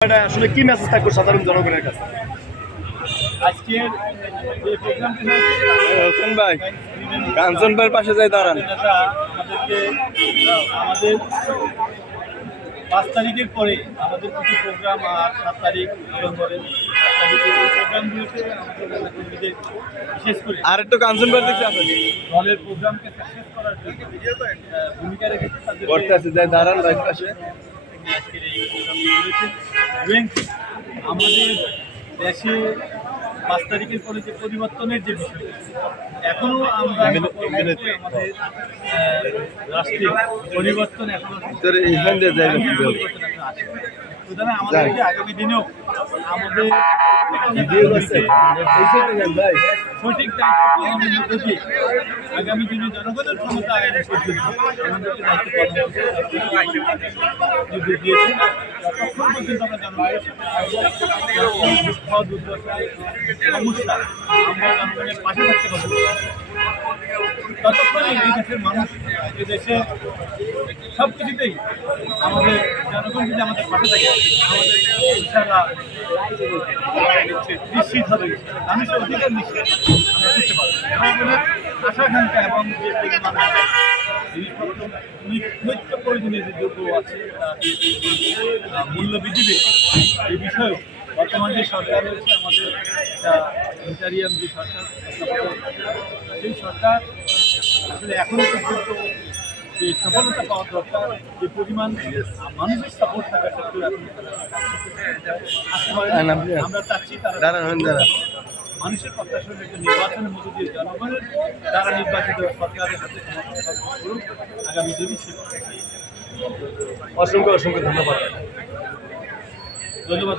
আসলে কি মেসেজ থাকবে সাধারণ জনগণের কাছে? আজকের যে প্রোগ্রামটি হোসেন ভাই, কাঞ্চন ভাইয়ের পাশে যাই দাঁড়ান। আমাদেরকে আমাদের 5 তারিখের পরে আমাদের কিছু প্রোগ্রাম আর 7 তারিখ ডিসেম্বরের 7 তারিখের এই প্রোগ্রামগুলোতে আমাদের কর্মীদের বিশেষ করে আর একটু কাঞ্চন ভাই দেখতে আসেন। দলের প্রোগ্রামকে সাকসেস করার জন্য ভূমিকা রেখেছে করতে আছে যাই দাঁড়ান ভাই পাশে। আজকের এই প্রোগ্রামটি করেছেন এবং আমাদের দেশে 5 তারিখের পরে যে পরিবর্তনের যে বিষয় এখনো আমরা আমাদের রাষ্ট্রে পরিবর্তন এখনো সুতরাং আমাদেরকে আগামী দিনেও আমাদের সঠিক দায়িত্ব পালনের মধ্য দিয়ে আগামী দিনে জনগণের ক্ষমতা আয়নের পদ্ধতি আমাদেরকে দায়িত্ব পালন করতে দিয়েছে ততক্ষণ পর্যন্ত আমরা জনগণের দুঃখ দুর্দশা সমস্যা আমরা জনগণের পাশে থাকতে পারবো ততক্ষণে এই দেশের মানুষ এই দেশে সব কিছুতেই আমাদের জনগণ যদি আমাদের পাশে থাকে আমাদের ইনশাআল্লাহ নিশ্চিত হবে মানুষের অধিকার নিশ্চিত আমরা করতে পারবো জনগণের আশাকাঙ্ক্ষা এবং যে পরিমাণ জিনিসপত্র নিত্য প্রয়োজনীয় যে দ্রব্য আছে মূল্য বৃদ্ধিতে এই বিষয়েও বর্তমান যে সরকার রয়েছে আমাদের একটা ইন্টারিয়াম যে সরকার সেই সরকার আসলে এখনও পর্যন্ত যে সফলতা পাওয়ার দরকার যে পরিমাণ মানুষের সাপোর্ট থাকা সত্ত্বেও আমরা চাচ্ছি তারা মানুষের প্রত্যাশার একটা নির্বাচনের মধ্য দিয়ে জনগণের দ্বারা নির্বাচিত সরকারের হাতে করুক আগামী দিনে সে অসংখ্য অসংখ্য ধন্যবাদ। ধন্যবাদ।